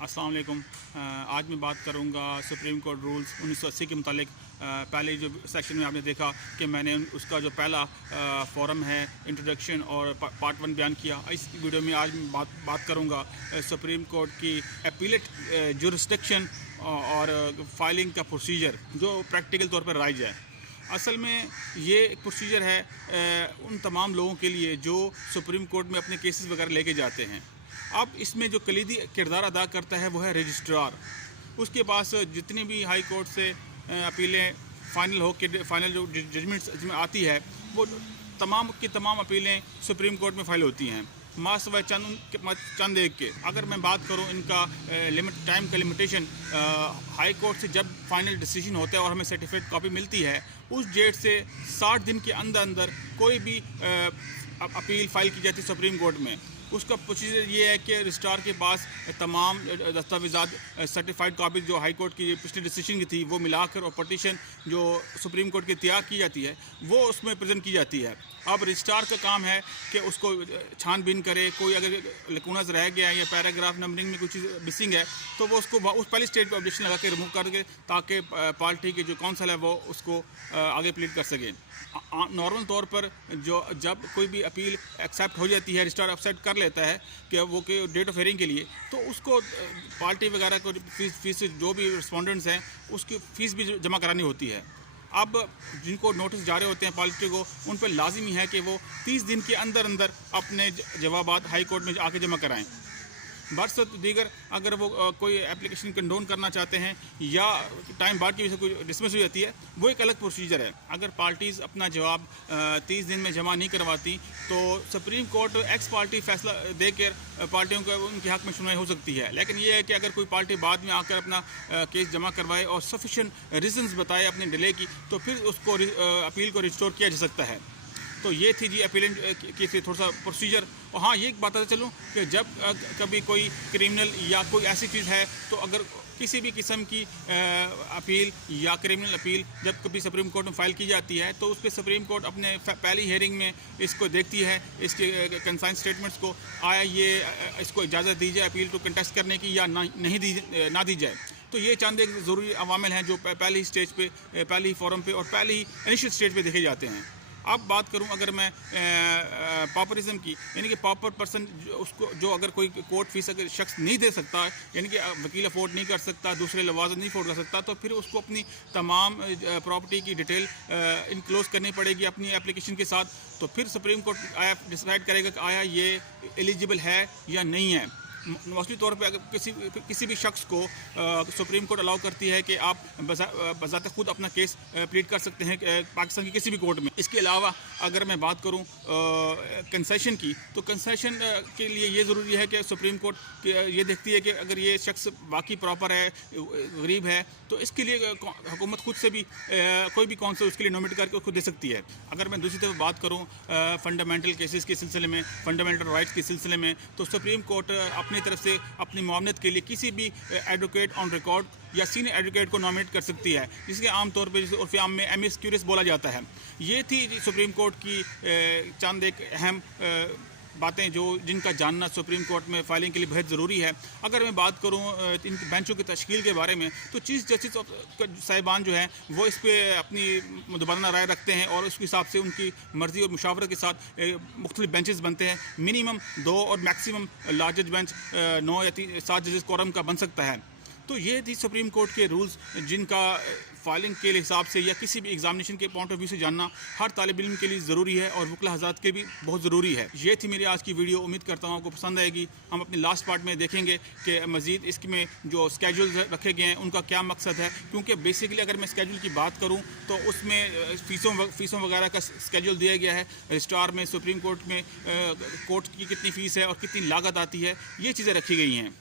अस्सलाम वालेकुम। आज मैं बात करूंगा सुप्रीम कोर्ट रूल्स 1980 के मुतालिक। पहले जो सेक्शन में आपने देखा कि मैंने उसका जो पहला फोरम है इंट्रोडक्शन और पार्ट 1 बयान किया। इस वीडियो में आज मैं बात करूंगा सुप्रीम कोर्ट की अपीलेट जुरिस्डिक्शन और फाइलिंग का प्रोसीजर जो प्रैक्टिकल तौर पर राइज है। असल में ये एक प्रोसीजर है उन तमाम लोगों के लिए जो सुप्रीम कोर्ट में अपने केसेस वगैरह लेके जाते हैं। अब इसमें जो कलीदी किरदार अदा करता है वो है रजिस्ट्रार। उसके पास जितनी भी हाई कोर्ट से अपीलें फाइनल जो जजमेंट्स इसमें आती है वो तमाम की तमाम अपीलें सुप्रीम कोर्ट में फाइल होती हैं मासवा चंद एक के। अगर मैं बात करूं इनका टाइम का लिमिटेशन, हाई कोर्ट से जब फाइनल डिसीजन होता है और हमें सर्टिफिकेट कॉपी मिलती है उस डेट से 60 दिन के अंदर अंदर कोई भी अपील फाइल की जाती है सुप्रीम कोर्ट में। उसका प्रोसीजर ये है कि रजिस्ट्रार के पास तमाम दस्तावेज़ात सर्टिफाइड कापी जो हाई कोर्ट की पिछली डिसीजन की थी वो मिलाकर और पटिशन जो सुप्रीम कोर्ट की तैयार की जाती है वो उसमें प्रेजेंट की जाती है। अब रजिस्ट्रार का काम है कि उसको छानबीन करे, कोई अगर लकूनस रह गया है या पैराग्राफ नंबरिंग में कुछ चीज़ मिसिंग है तो वो उसको उस पहली स्टेज पर ऑब्जेक्शन लगा के रिमूव करके ताकि पार्टी के जो काउंसिल है वो उसको आगे प्लीड कर सके। नॉर्मल तौर पर जब कोई भी अपील एक्सेप्ट हो जाती है, रजिस्ट्रार एक्सेप्ट कर लेता है कि वो के डेट ऑफ हियरिंग के लिए, तो उसको पार्टी वगैरह को फीस जो भी रिस्पोंडेंट्स हैं उसकी फ़ीस भी जमा करानी होती है। अब जिनको नोटिस जारी होते हैं पार्टी को उन पर लाजिमी है कि वो 30 दिन के अंदर अंदर अपने जवाबात हाई कोर्ट में आके जमा कराएं। बर्स दीगर अगर वो कोई एप्लीकेशन कंडोन करना चाहते हैं या टाइम बाद की वजह से कोई डिसमिस हो जाती है वो एक अलग प्रोसीजर है। अगर पार्टीज़ अपना जवाब 30 दिन में जमा नहीं करवाती तो सुप्रीम कोर्ट एक्स पार्टी फैसला देकर पार्टियों को उनके हक़ में सुनवाई हो सकती है। लेकिन ये है कि अगर कोई पार्टी बाद में आकर अपना केस जमा करवाए और सफिशेंट रीजंस बताए अपने डिले की तो फिर उसको अपील को रिस्टोर किया जा सकता है। तो ये थी जी अपीलेंट की थोड़ा सा प्रोसीजर। और हाँ, ये एक बताते चलूँ कि जब कभी कोई क्रिमिनल या कोई ऐसी चीज़ है तो अगर किसी भी किस्म की अपील या क्रिमिनल अपील जब कभी सुप्रीम कोर्ट में फ़ाइल की जाती है तो उस पर सुप्रीम कोर्ट अपने पहली हियरिंग में इसको देखती है, इसके कंसाइन स्टेटमेंट्स को, आया ये इसको इजाज़त दी जाए अपील को कंटेस्ट करने की या ना दी जाए। तो ये चंद एक ज़रूरी अवामिल हैं जो पहली स्टेज पे, पहली फोरम पे और पहली इनिशियल स्टेज पे देखे जाते हैं। अब बात करूं अगर मैं पॉपरिज्म की, यानी कि पॉपर पर्सन उसको जो अगर कोई कोर्ट फीस अगर शख्स नहीं दे सकता, यानी कि वकील अफोर्ड नहीं कर सकता, दूसरे लवाज़ नहीं अफोर्ड कर सकता, तो फिर उसको अपनी तमाम प्रॉपर्टी की डिटेल इनक्लोज करनी पड़ेगी अपनी एप्लीकेशन के साथ। तो फिर सुप्रीम कोर्ट डिसाइड करेगा कि आया ये एलिजिबल है या नहीं है। मोस्टली तौर पे अगर किसी भी शख्स को सुप्रीम कोर्ट अलाउ करती है कि आप बज़ात खुद अपना केस प्लीड कर सकते हैं पाकिस्तान की किसी भी कोर्ट में। इसके अलावा अगर मैं बात करूं कंसेशन की, तो कंसेशन के लिए ये ज़रूरी है कि सुप्रीम कोर्ट ये देखती है कि अगर ये शख्स बाकी प्रॉपर है, गरीब है, तो इसके लिए हुकूमत खुद से भी कोई भी काउंसिल उसके लिए नोमिनेट करके उसको दे सकती है। अगर मैं दूसरी तरफ बात करूँ फंडामेंटल केसेस के सिलसिले में, फंडामेंटल राइट्स के सिलसिले में, तो सुप्रीम कोर्ट अपनी तरफ से अपनी मुआवनत के लिए किसी भी एडवोकेट ऑन रिकॉर्ड या सीनियर एडवोकेट को नॉमिनेट कर सकती है, जिसके आम तौर पे उर्फ़ आम में एमएस क्यूरियस बोला जाता है। ये थी सुप्रीम कोर्ट की चंद एक अहम बातें जिनका जानना सुप्रीम कोर्ट में फाइलिंग के लिए बहुत ज़रूरी है। अगर मैं बात करूँ इन बेंचों की तश्कील के बारे में, तो चीफ जस्टिस साहिबान जो हैं वो इस पर अपनी मुतबादला राय रखते हैं और उसके हिसाब से उनकी मर्ज़ी और मुशावरत के साथ मुख्तलिफ बेंचेस बनते हैं। मिनिमम 2 और मैक्सिमम लार्जेस्ट बेंच 9 या 7 जजेस कोरम का बन सकता है। तो ये थी सुप्रीम कोर्ट के रूल्स जिनका फाइलिंग के हिसाब से या किसी भी एग्जामिनेशन के पॉइंट ऑफ व्यू से जानना हर तालिब इल्म के लिए ज़रूरी है और वकील हज़रात के भी बहुत ज़रूरी है। ये थी मेरी आज की वीडियो, उम्मीद करता हूँ आपको पसंद आएगी। हम अपने लास्ट पार्ट में देखेंगे कि मज़ीद इसमें जो स्केड्यूल रखे गए हैं उनका क्या मकसद है, क्योंकि बेसिकली अगर मैं स्केड्यूल की बात करूँ तो उसमें फ़ीसों वगैरह का स्केड्यूल दिया गया है। रजिस्ट्रार में, सुप्रीम कोर्ट में कोर्ट की कितनी फ़ीस है और कितनी लागत आती है, ये चीज़ें रखी गई हैं।